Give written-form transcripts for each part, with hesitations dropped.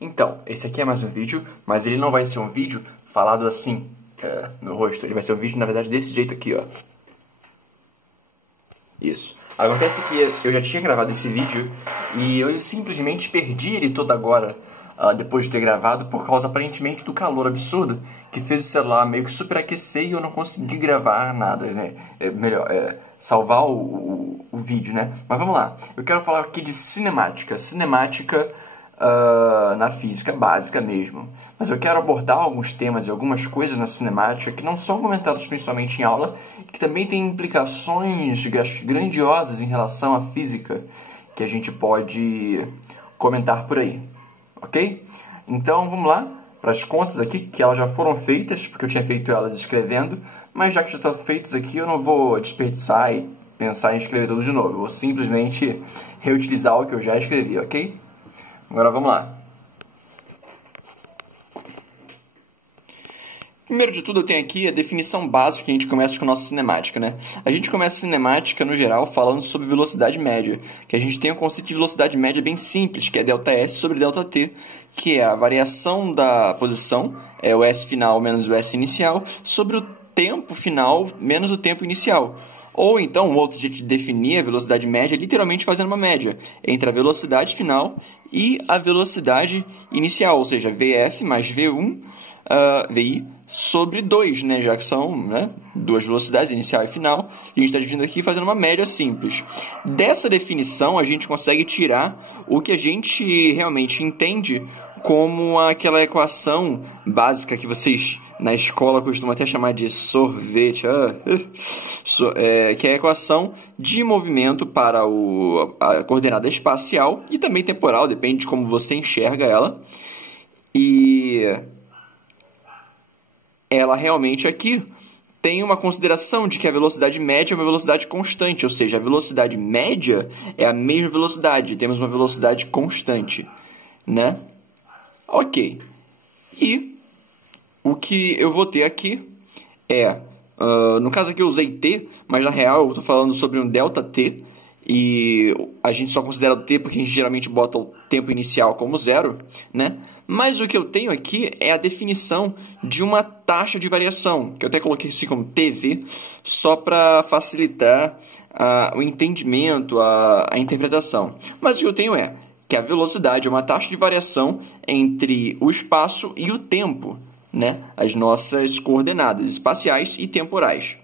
Então, esse aqui é mais um vídeo, mas ele não vai ser um vídeo falado assim, no rosto. Ele vai ser um vídeo, na verdade, desse jeito aqui, ó. Isso. Acontece que eu já tinha gravado esse vídeo e eu simplesmente perdi ele todo agora, depois de ter gravado, por causa aparentemente do calor absurdo que fez o celular meio que superaquecer e eu não consegui gravar nada, né? Salvar o vídeo, né? Mas vamos lá. Eu quero falar aqui de cinemática. Cinemática na física básica mesmo. Mas eu quero abordar alguns temas e algumas coisas na cinemática que não são comentados principalmente em aula e que também têm implicações grandiosas em relação à física que a gente pode comentar por aí. Ok? Então vamos lá para as contas aqui, que elas já foram feitas, porque eu tinha feito elas escrevendo, mas já que já estão feitas aqui, eu não vou desperdiçar e pensar em escrever tudo de novo. Eu vou simplesmente reutilizar o que eu já escrevi, ok? Agora vamos lá. Primeiro de tudo, eu tenho aqui a definição básica que a gente começa com a nossa cinemática, né? A gente começa a cinemática, no geral, falando sobre velocidade média, que a gente tem um conceito de velocidade média bem simples, que é ΔS sobre ΔT, que é a variação da posição, o S final menos o S inicial, sobre o tempo final menos o tempo inicial. Ou então, um outro jeito de definir a velocidade média é literalmente fazendo uma média entre a velocidade final e a velocidade inicial, ou seja, VF mais V1, VI sobre 2, né? Já que são, né, duas velocidades, inicial e final. E a gente está dividindo aqui fazendo uma média simples. Dessa definição, a gente consegue tirar o que a gente realmente entende como aquela equação básica que vocês na escola costumam até chamar de sorvete, que é a equação de movimento para a coordenada espacial e também temporal, depende de como você enxerga ela. E ela realmente aqui tem uma consideração de que a velocidade média é uma velocidade constante, ou seja, a velocidade média é a mesma velocidade, temos uma velocidade constante, né? Ok. E o que eu vou ter aqui é, no caso aqui eu usei t, mas na real eu estou falando sobre um ΔT, e a gente só considera o t porque a gente geralmente bota o tempo inicial como zero, né? Mas o que eu tenho aqui é a definição de uma taxa de variação, que eu até coloquei assim como TV, só para facilitar o entendimento, a interpretação. Mas o que eu tenho é que a velocidade é uma taxa de variação entre o espaço e o tempo, né? As nossas coordenadas espaciais e temporais.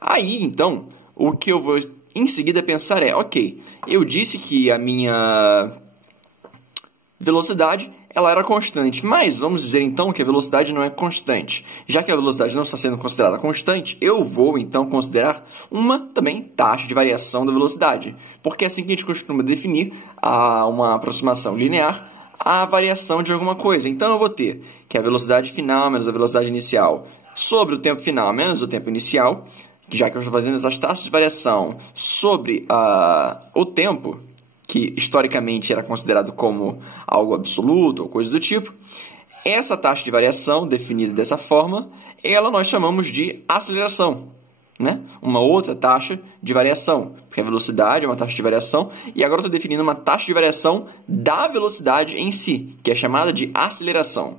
Aí, então, o que eu vou em seguida pensar é, ok, eu disse que a minha velocidade ela era constante, mas vamos dizer então que a velocidade não é constante. Já que a velocidade não está sendo considerada constante, eu vou então considerar uma também taxa de variação da velocidade, porque é assim que a gente costuma definir uma aproximação linear à variação de alguma coisa. Então eu vou ter que a velocidade final menos a velocidade inicial sobre o tempo final menos o tempo inicial, já que eu estou fazendo essas taxas de variação sobre o tempo, que historicamente era considerado como algo absoluto ou coisa do tipo, essa taxa de variação, definida dessa forma, ela nós chamamos de aceleração, né? Uma outra taxa de variação, porque a velocidade é uma taxa de variação, e agora eu estou definindo uma taxa de variação da velocidade em si, que é chamada de aceleração.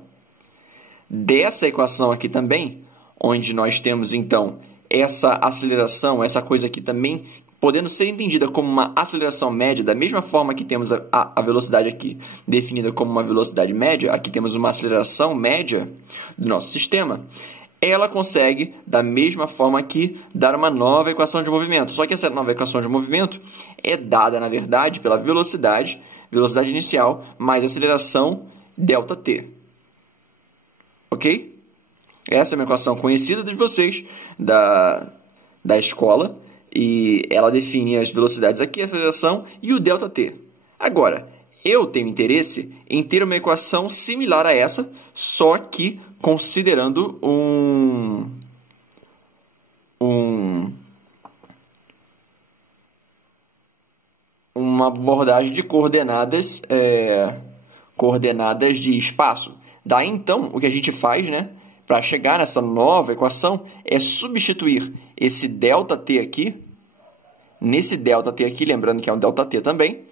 Dessa equação aqui também, onde nós temos então essa aceleração, essa coisa aqui também podendo ser entendida como uma aceleração média, da mesma forma que temos a velocidade aqui definida como uma velocidade média, aqui temos uma aceleração média do nosso sistema, ela consegue, da mesma forma aqui, dar uma nova equação de movimento. Só que essa nova equação de movimento é dada, na verdade, pela velocidade inicial, mais aceleração ΔT. Ok? Essa é uma equação conhecida de vocês, da escola, e ela define as velocidades aqui, a aceleração e o ΔT. Agora, eu tenho interesse em ter uma equação similar a essa, só que considerando uma abordagem de coordenadas, coordenadas de espaço. Daí, então, o que a gente faz, né, para chegar nessa nova equação é substituir esse ΔT aqui, nesse ΔT aqui, lembrando que é um ΔT também,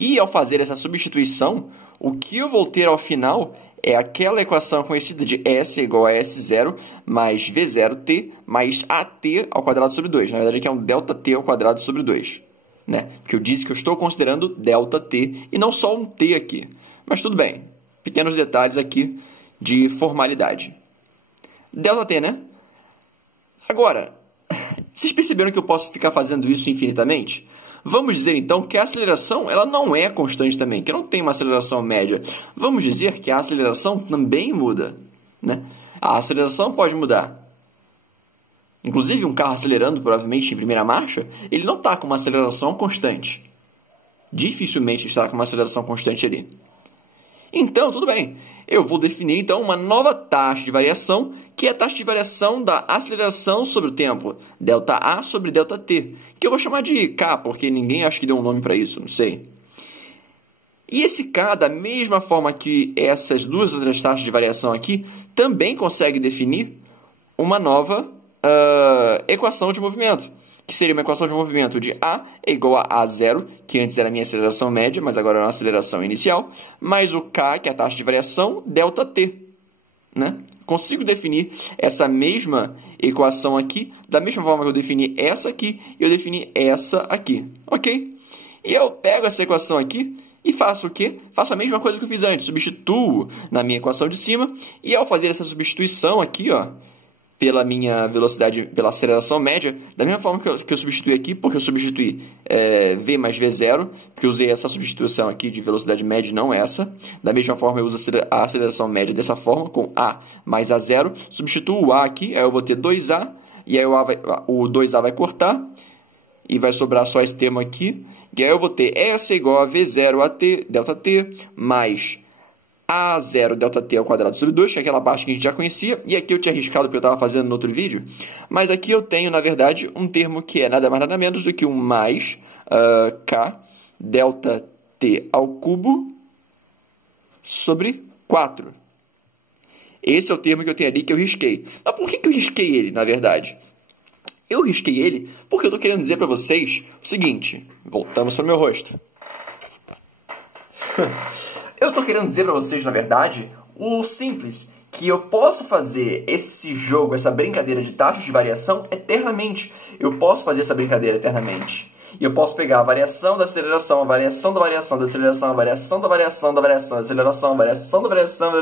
e ao fazer essa substituição, o que eu vou ter ao final é aquela equação conhecida de S igual a S0 mais V0t mais AT ao quadrado sobre 2. Na verdade, aqui é um ΔT ao quadrado sobre 2. Né? Porque eu disse que eu estou considerando ΔT e não só um t aqui. Mas tudo bem. Pequenos detalhes aqui de formalidade. ΔT, né? Agora, vocês perceberam que eu posso ficar fazendo isso infinitamente? Vamos dizer, então, que a aceleração ela não é constante também, que não tem uma aceleração média. Vamos dizer que a aceleração também muda. Né? A aceleração pode mudar. Inclusive, um carro acelerando, provavelmente, em primeira marcha, ele não está com uma aceleração constante. Dificilmente está com uma aceleração constante ali. Então, tudo bem. Eu vou definir, então, uma nova taxa de variação, que é a taxa de variação da aceleração sobre o tempo, ΔA sobre ΔT, que eu vou chamar de K, porque ninguém acho que deu um nome para isso, não sei. E esse K, da mesma forma que essas duas outras taxas de variação aqui, também consegue definir uma nova equação de movimento, que seria uma equação de movimento de A é igual a A0, que antes era a minha aceleração média, mas agora é uma aceleração inicial, mais o K, que é a taxa de variação, ΔT. Né? Consigo definir essa mesma equação aqui, da mesma forma que eu defini essa aqui, e eu defini essa aqui. Ok? E eu pego essa equação aqui e faço o quê? Faço a mesma coisa que eu fiz antes, substituo na minha equação de cima, e ao fazer essa substituição aqui, ó, pela minha velocidade, pela aceleração média, da mesma forma que eu substituí aqui, porque eu substituí V mais V0, porque eu usei essa substituição aqui de velocidade média, não essa. Da mesma forma, eu uso a aceleração média dessa forma, com A mais A0. Substituo o A aqui, aí eu vou ter 2A, e aí o 2A vai cortar, e vai sobrar só esse termo aqui. E aí eu vou ter S igual a V0 AT, ΔT, mais A0 ΔT ao quadrado sobre 2, que é aquela parte que a gente já conhecia, e aqui eu tinha arriscado porque eu estava fazendo no outro vídeo, mas aqui eu tenho, na verdade, um termo que é nada mais nada menos do que um mais K ΔT ao cubo sobre 4. Esse é o termo que eu tenho ali que eu risquei. Mas por que eu risquei ele, na verdade? Eu risquei ele porque eu estou querendo dizer para vocês o seguinte, voltamos para o meu rosto. Eu estou querendo dizer para vocês, na verdade, o simples, que eu posso fazer esse jogo, essa brincadeira de taxas de variação eternamente. Eu posso fazer essa brincadeira eternamente. E eu posso pegar a variação da aceleração, a variação da variação da aceleração, a variação da variação da variação da aceleração, a variação da variação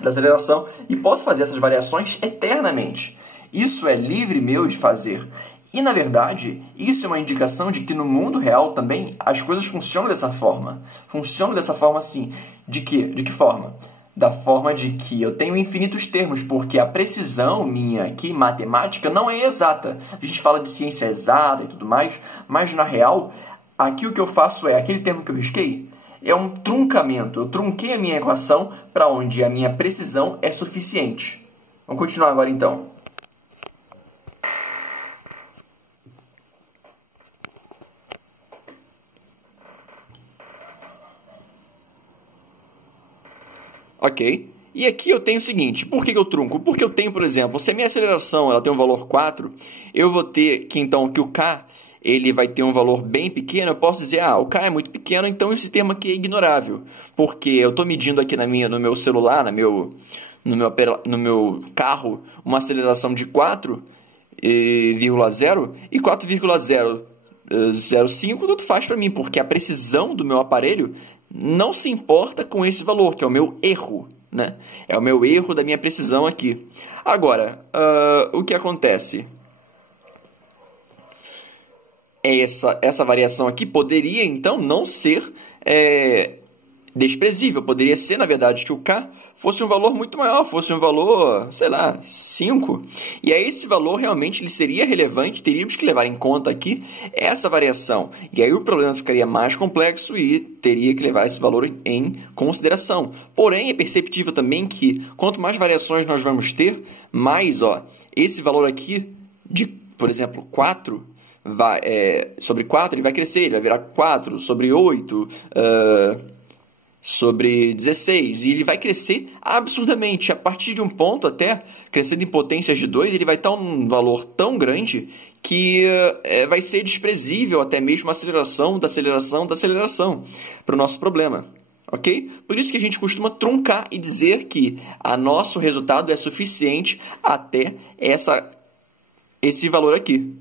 da aceleração, e posso fazer essas variações eternamente. Isso é livre meu de fazer. E, na verdade, isso é uma indicação de que no mundo real também as coisas funcionam dessa forma. Funcionam dessa forma assim. De quê? De que forma? Da forma de que eu tenho infinitos termos, porque a precisão minha aqui, matemática, não é exata. A gente fala de ciência exata e tudo mais, mas na real, aqui o que eu faço é, aquele termo que eu risquei, é um truncamento. Eu trunquei a minha equação para onde a minha precisão é suficiente. Vamos continuar agora então. Ok? E aqui eu tenho o seguinte, por que eu trunco? Porque eu tenho, por exemplo, se a minha aceleração ela tem um valor 4, eu vou ter que, então, que o K ele vai ter um valor bem pequeno, eu posso dizer, o K é muito pequeno, então esse termo aqui é ignorável. Porque eu estou medindo aqui no meu celular, no meu carro, uma aceleração de 4,0 e 4,005 tanto faz para mim, porque a precisão do meu aparelho não se importa com esse valor, que é o meu erro, né? É o meu erro da minha precisão aqui. Agora, o que acontece? Essa variação aqui poderia, então, não ser desprezível. Poderia ser, na verdade, que o K fosse um valor muito maior, fosse um valor, sei lá, 5. E aí esse valor realmente ele seria relevante, teríamos que levar em conta aqui essa variação. E aí o problema ficaria mais complexo e teria que levar esse valor em consideração. Porém, é perceptível também que quanto mais variações nós vamos ter, mais esse valor aqui, de, por exemplo, 4, sobre 4, ele vai crescer, ele vai virar 4, sobre 8, sobre 16, e ele vai crescer absurdamente. A partir de um ponto, até crescendo em potências de 2, ele vai estar um valor tão grande que vai ser desprezível até mesmo a aceleração da aceleração da aceleração para o nosso problema. ok? Por isso que a gente costuma truncar e dizer que nosso resultado é suficiente até esse valor aqui,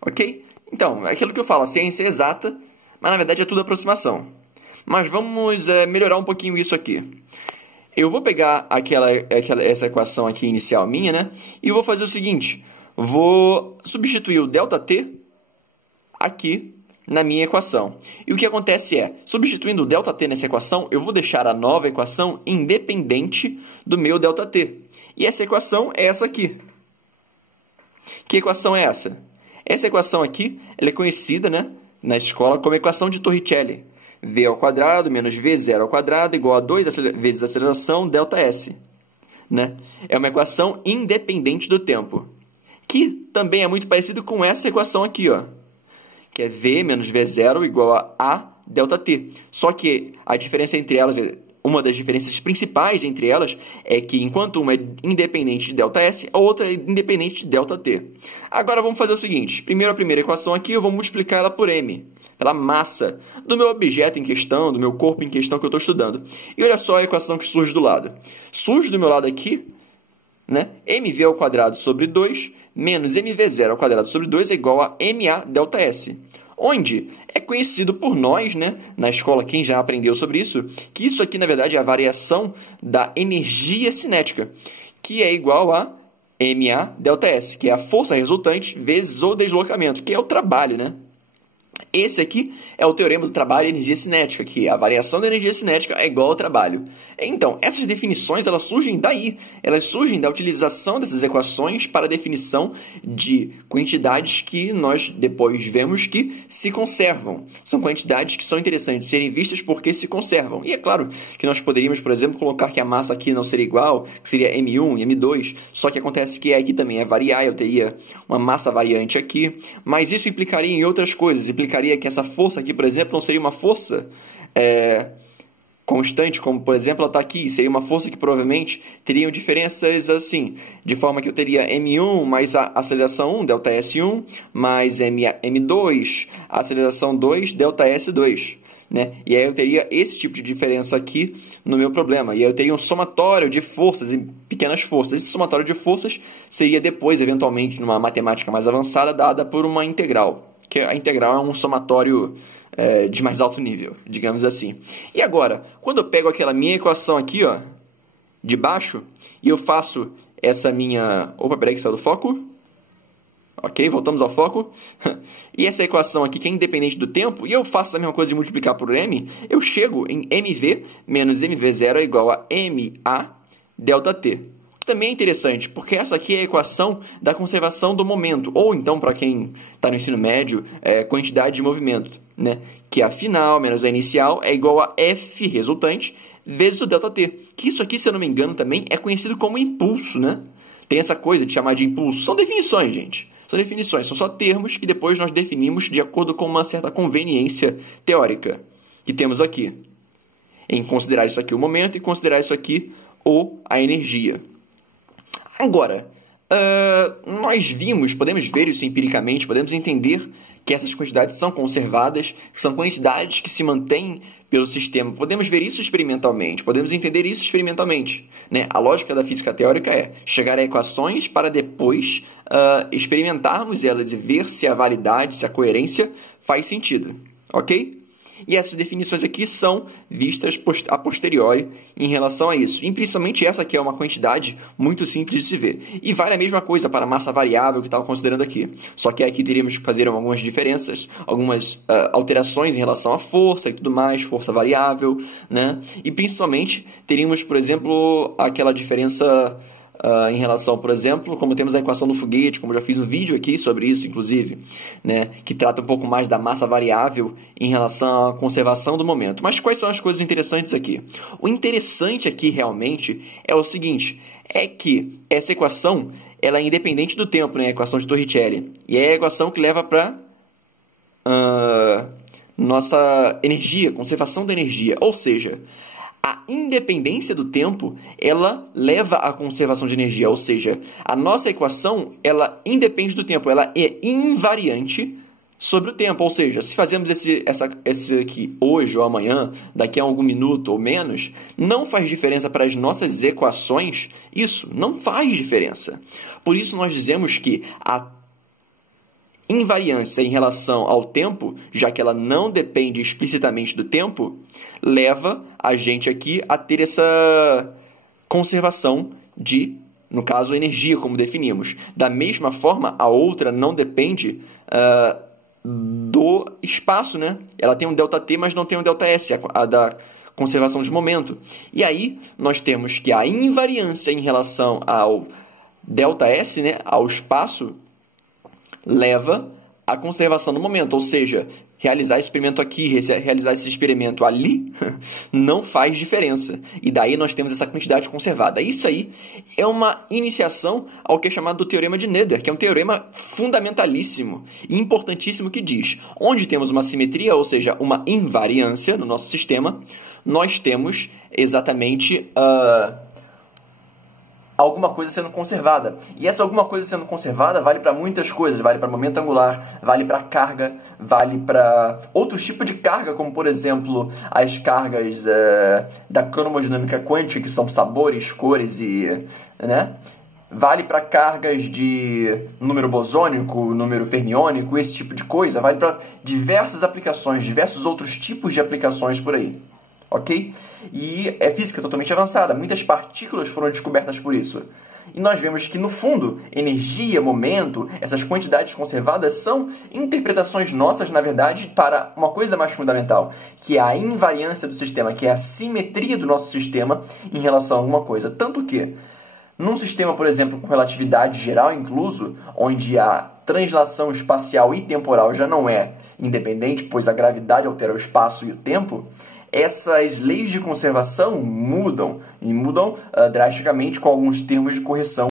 ok? Então, é aquilo que eu falo, a ciência é exata, mas na verdade é tudo aproximação. Mas vamos melhorar um pouquinho isso aqui. Eu vou pegar essa equação aqui inicial minha, né? E vou fazer o seguinte, vou substituir o ΔT aqui na minha equação. E o que acontece é, substituindo o ΔT nessa equação, eu vou deixar a nova equação independente do meu ΔT. E essa equação é essa aqui. Que equação é essa? Essa equação aqui, ela é conhecida, né, na escola como equação de Torricelli. V ao quadrado menos V0 ao quadrado igual a 2 vezes a aceleração ΔS. Né? É uma equação independente do tempo. Que também é muito parecido com essa equação aqui, ó, que é V menos V0 igual a ΔT. Só que a diferença entre elas, uma das diferenças principais entre elas, é que enquanto uma é independente de ΔS, a outra é independente de ΔT. Agora vamos fazer o seguinte. Primeiro a primeira equação aqui, eu vou multiplicar ela por m, pela massa do meu objeto em questão, do meu corpo em questão que eu estou estudando. E olha só a equação que surge do lado. Surge do meu lado aqui, né, mv ao quadrado sobre 2 menos mv0 ao quadrado sobre 2 é igual a ma ΔS. Onde é conhecido por nós, né, na escola, quem já aprendeu sobre isso, que isso aqui, na verdade, é a variação da energia cinética, que é igual a ma ΔS, que é a força resultante vezes o deslocamento, que é o trabalho, né? Esse aqui é o teorema do trabalho e energia cinética, que a variação da energia cinética é igual ao trabalho. Então, essas definições elas surgem daí. Elas surgem da utilização dessas equações para a definição de quantidades que nós depois vemos que se conservam. São quantidades que são interessantes de serem vistas porque se conservam. E é claro que nós poderíamos, por exemplo, colocar que a massa aqui não seria igual, que seria M1 e M2, só que acontece que aqui também é variar, eu teria uma massa variante aqui, mas isso implicaria em outras coisas, implicaria que essa força aqui, por exemplo, não seria uma força constante, como, por exemplo, ela está aqui. Seria uma força que provavelmente teriam diferenças assim, de forma que eu teria M1 mais a aceleração 1, ΔS1, mais M2, a aceleração 2, ΔS2. Né? E aí eu teria esse tipo de diferença aqui no meu problema. E aí eu teria um somatório de forças e pequenas forças. Esse somatório de forças seria depois, eventualmente, numa matemática mais avançada, dada por uma integral. Que a integral é um somatório de mais alto nível, digamos assim. E agora, quando eu pego aquela minha equação aqui, ó, de baixo, e eu faço essa minha... Opa, peraí que saiu do foco. Ok, voltamos ao foco. E essa equação aqui, que é independente do tempo, e eu faço a mesma coisa de multiplicar por m, eu chego em mv menos mv0 é igual a ma ΔT. Também é interessante, porque essa aqui é a equação da conservação do momento, ou então, para quem está no ensino médio, quantidade de movimento, né? Que a final menos a inicial é igual a F resultante vezes o ΔT. Que isso aqui, se eu não me engano, também é conhecido como impulso, né? Tem essa coisa de chamar de impulso. São definições, gente. São definições, são só termos que depois nós definimos de acordo com uma certa conveniência teórica que temos aqui. Em considerar isso aqui o momento e considerar isso aqui a energia. Agora, nós podemos ver isso empiricamente, podemos entender que essas quantidades são conservadas, que são quantidades que se mantêm pelo sistema. Podemos ver isso experimentalmente, podemos entender isso experimentalmente. Né? A lógica da física teórica é chegar a equações para depois experimentarmos elas e ver se a validade, se a coerência faz sentido. Ok? E essas definições aqui são vistas a posteriori em relação a isso. E principalmente essa que é uma quantidade muito simples de se ver. E vale a mesma coisa para a massa variável que estava considerando aqui. Só que aqui teríamos que fazer algumas diferenças, algumas alterações em relação à força e tudo mais, força variável, né? E principalmente teríamos, por exemplo, aquela diferença... em relação, por exemplo, como temos a equação do foguete, como eu já fiz um vídeo aqui sobre isso, inclusive, né, que trata um pouco mais da massa variável em relação à conservação do momento. Mas quais são as coisas interessantes aqui? O interessante aqui, realmente, é o seguinte, é que essa equação ela é independente do tempo, né, a equação de Torricelli, e é a equação que leva para nossa energia, conservação da energia, ou seja... A independência do tempo, ela leva à conservação de energia, ou seja, a nossa equação, ela independe do tempo, ela é invariante sobre o tempo. Ou seja, se fazemos esse aqui hoje ou amanhã, daqui a algum minuto ou menos, não faz diferença para as nossas equações. Isso não faz diferença. Por isso nós dizemos que a invariância em relação ao tempo, já que ela não depende explicitamente do tempo, leva a gente aqui a ter essa conservação de, no caso, energia, como definimos. Da mesma forma, a outra não depende do espaço, né? Ela tem um ΔT, mas não tem um ΔS, a da conservação de momento. E aí, nós temos que a invariância em relação ao ΔS, né, ao espaço, leva à conservação do momento. Ou seja, realizar esse experimento aqui, realizar esse experimento ali, não faz diferença. E daí nós temos essa quantidade conservada. Isso aí é uma iniciação ao que é chamado do Teorema de Noether, que é um teorema fundamentalíssimo e importantíssimo que diz, onde temos uma simetria, ou seja, uma invariância no nosso sistema, nós temos exatamente alguma coisa sendo conservada. E essa alguma coisa sendo conservada vale para muitas coisas. Vale para momento angular, vale para carga, vale para outros tipos de carga, como, por exemplo, as cargas da cromodinâmica quântica, que são sabores, cores e... né? Vale para cargas de número bosônico, número fermiônico, esse tipo de coisa. Vale para diversas aplicações, diversos outros tipos de aplicações por aí. Ok? E é física totalmente avançada. Muitas partículas foram descobertas por isso. E nós vemos que, no fundo, energia, momento, essas quantidades conservadas são interpretações nossas, na verdade, para uma coisa mais fundamental, que é a invariância do sistema, que é a simetria do nosso sistema em relação a alguma coisa. Tanto que, num sistema, por exemplo, com relatividade geral incluso, onde a translação espacial e temporal já não é independente, pois a gravidade altera o espaço e o tempo, essas leis de conservação mudam, e mudam drasticamente com alguns termos de correção